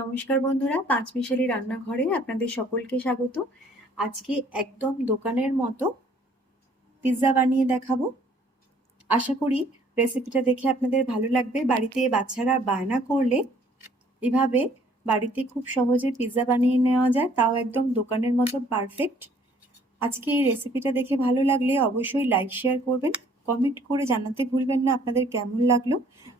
নমস্কার বন্ধুরা পাঁচ মিশালি রান্নাঘরে আপনাদের সকলকে স্বাগত। আজকে একদম দোকানের মতো পিৎজা বানিয়ে দেখাবো। আশা করি রেসিপিটা দেখে আপনাদের ভালো লাগবে। বাড়িতে বাচ্চারা বায়না করলে এভাবে বাড়িতে খুব সহজে পিৎজা বানিয়ে নেওয়া যায়, তাও একদম দোকানের মতো পারফেক্ট আজকে এই রেসিপিটা দেখে ভালো লাগলে অবশ্যই লাইক শেয়ার করবেন কমেন্ট করে জানাতে ভুলবেন না, আপনাদের কেমন লাগল।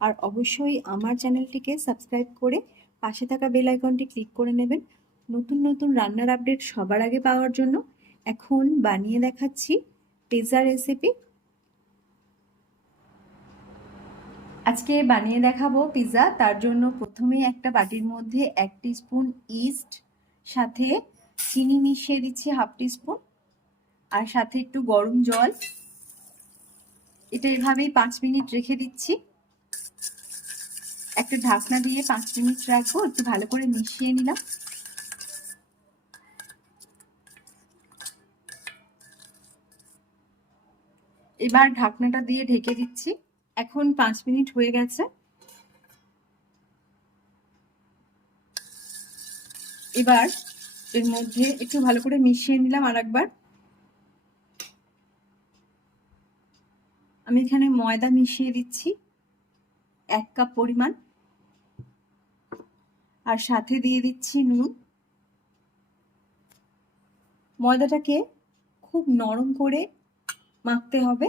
আর অবশ্যই আমার চ্যানেলটিকে সাবস্ক্রাইব করে পাশে থাকা বেল আইকনটি ক্লিক করে নেবেন। নতুন নতুন রান্নার আপডেট সবার আগে পাওয়ার জন্য এখন বানিয়ে দেখাচ্ছি পিৎজা রেসিপি আজকে বানিয়ে দেখাবো পিৎজা তার জন্য প্রথমে একটা বাটির মধ্যে এক স্পুন ইস্ট সাথে চিনি মিশিয়ে দিচ্ছি হাফ স্পুন আর সাথে একটু গরম জল। এটা এভাবেই পাঁচ মিনিট রেখে দিচ্ছি। একটা ঢাকনা দিয়ে পাঁচ মিনিট রাখব, একটু ভালো করে মিশিয়ে নিলাম। এবার ঢাকনাটা দিয়ে ঢেকে দিচ্ছি। এখন পাঁচ মিনিট হয়ে গেছে। এবার এর মধ্যে একটু ভালো করে মিশিয়ে নিলাম আর একবার আমি এখানে ময়দা মিশিয়ে দিচ্ছি, এক কাপ পরিমাণ। আর সাথে দিয়ে দিচ্ছি নুন। ময়দাটাকে খুব নরম করে মাখতে হবে।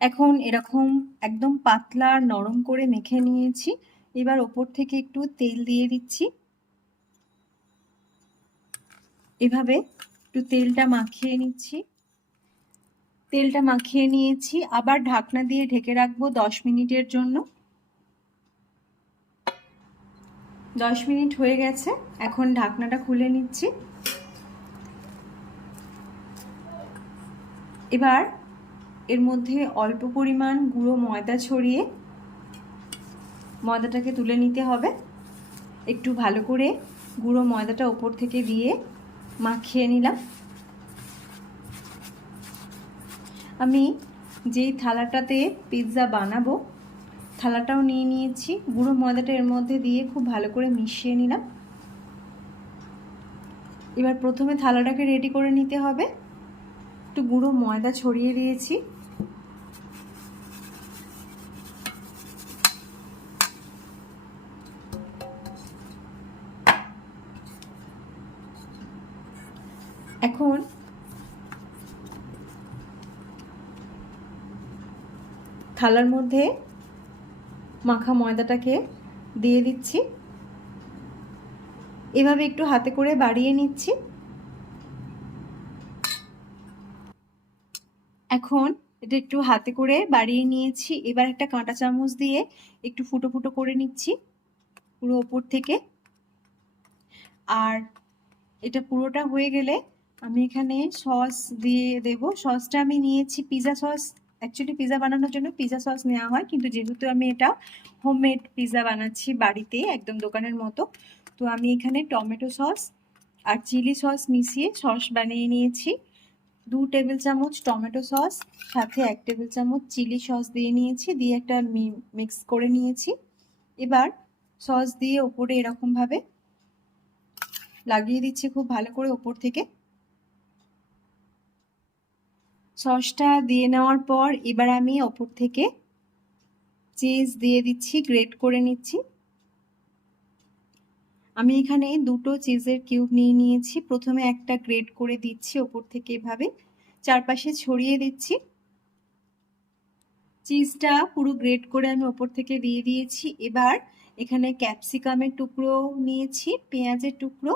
এখন এরকম একদম পাতলা আর নরম করে মেখে নিয়েছি। এবার ওপর থেকে একটু তেল দিয়ে দিচ্ছি। এভাবে একটু তেলটা মাখিয়ে নিচ্ছি। তেলটা মাখিয়ে নিয়েছি। আবার ঢাকনা দিয়ে ঢেকে রাখব দশ মিনিটের জন্য। দশ মিনিট হয়ে গেছে। এখন ঢাকনাটা খুলে নিচ্ছি। এবার এর মধ্যে অল্প পরিমাণ গুঁড়ো ময়দা ছড়িয়ে ময়দাটাকে তুলে নিতে হবে। একটু ভালো করে গুঁড়ো ময়দাটা ওপর থেকে দিয়ে মাখিয়ে নিলাম। আমি যেই থালাটাতে পিৎজা বানাবো, থালাটাও নিয়ে নিয়েছি। গুঁড়ো ময়দাটা এর মধ্যে দিয়ে খুব ভালো করে মিশিয়ে নিলাম। এবার প্রথমে থালাটাকে রেডি করে নিতে হবে। একটু গুঁড়ো ময়দা ছড়িয়ে দিয়েছি। এখন থালার মধ্যে মাখা ময়দাটাকে দিয়ে দিচ্ছি। এভাবে একটু হাতে করে বাড়িয়ে নিচ্ছি। এখন এটা একটু হাতে করে বাড়িয়ে নিয়েছি। এবার একটা কাঁটা চামচ দিয়ে একটু ফুটো ফুটো করে নিচ্ছি পুরো ওপর থেকে। আর এটা পুরোটা হয়ে গেলে আমি এখানে সস দিয়ে দেব। সসটা আমি নিয়েছি, পিজা সস। অ্যাকচুয়ালি পিজা বানানোর জন্য পিজা সস নেওয়া হয়, কিন্তু যেহেতু আমি এটা হোমমেড পিজা বানাচ্ছি বাড়িতে, একদম দোকানের মতো, তো আমি এখানে টমেটো সস আর চিলি সস মিশিয়ে সস বানিয়ে নিয়েছি। দু টেবিল চামচ টমেটো সস সাথে এক টেবিল চামচ চিলি সস দিয়ে নিয়েছি, দিয়ে একটা মিক্স করে নিয়েছি। এবার সস দিয়ে ওপরে এরকমভাবে লাগিয়ে দিচ্ছি খুব ভালো করে ওপর থেকে। সসটা দিয়ে নেওয়ার পর এবার আমি ওপর থেকে চিজ দিয়ে দিচ্ছি গ্রেট করে নিচ্ছি। আমি এখানে দুটো চিজের কিউব নিয়ে নিয়েছি। প্রথমে একটা গ্রেট করে দিচ্ছি ওপর থেকে এভাবে। চারপাশে ছড়িয়ে দিচ্ছি। চিজটা পুরো গ্রেট করে আমি ওপর থেকে দিয়ে দিয়েছি। এবার এখানে ক্যাপসিকামের টুকরো নিয়েছি, পেঁয়াজের টুকরো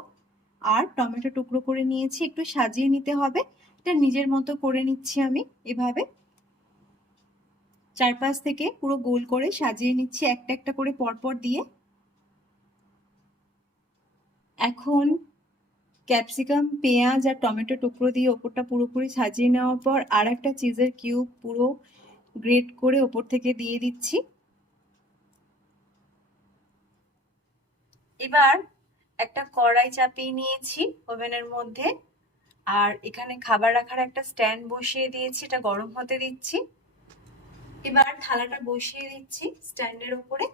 আর টমেটো টুকরো করে নিয়েছি। একটু সাজিয়ে নিতে হবে। এটা নিজের মতো করে নিচ্ছি আমি এভাবে। চারপাশ থেকে পুরো গোল করে সাজিয়ে নিচ্ছি একটা একটা করে পরপর দিয়ে। এখন ক্যাপসিকাম, পেঁয়াজ আর টমেটো টুকরো দিয়ে ওপরটা পুরোপুরি সাজিয়ে নেওয়ার পর আর একটা চিজের কিউব পুরো গ্রেট করে ওপর থেকে দিয়ে দিচ্ছি। এবার একটা কড়াই চাপিয়ে নিয়েছি ওভেনের মধ্যে। আর এখানে খাবার রাখার একটা স্ট্যান্ড বসিয়ে দিয়েছি, এটা গরম হতে দিচ্ছি। এবার থালাটা বসিয়ে দিচ্ছি স্ট্যান্ডের উপরে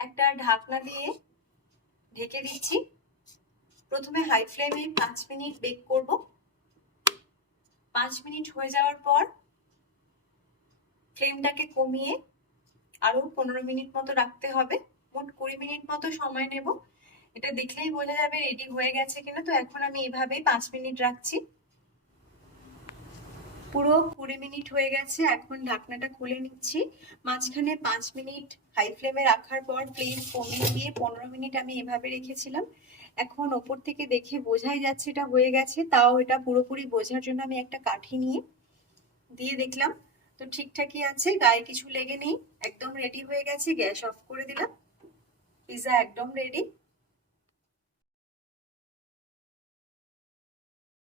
একটা ঢাকনা দিয়ে ঢেকে দিচ্ছি। প্রথমে হাই ফ্লেমে পাঁচ মিনিট বেক করব। পাঁচ মিনিট হয়ে যাওয়ার পর ফ্লেমটাকে কমিয়ে আরও পনেরো মিনিট মতো রাখতে হবে। মোট কুড়ি মিনিট মতো সময় নেব। এটা দেখলেই বোঝা যাবে রেডি হয়ে গেছে কিনা। তো এখন আমি এভাবেই পাঁচ মিনিট রাখছি। পুরো কুড়ি মিনিট হয়ে গেছে, এখন ঢাকনাটা খুলে নিচ্ছি। মাঝখানে পাঁচ মিনিট হাই ফ্লেমে রাখার পর ফ্লেম কমিয়ে দিয়ে পনেরো মিনিট আমি এভাবে রেখেছিলাম। এখন ওপর থেকে দেখে বোঝাই যাচ্ছে এটা হয়ে গেছে, তাও এটা পুরোপুরি বোঝার জন্য আমি একটা কাঠি নিয়ে দিয়ে দেখলাম। তো ঠিকঠাকই আছে, গায়ে কিছু লেগে নেই, একদম রেডি হয়ে গেছে, গ্যাস অফ করে দিলাম। পিৎজা একদম রেডি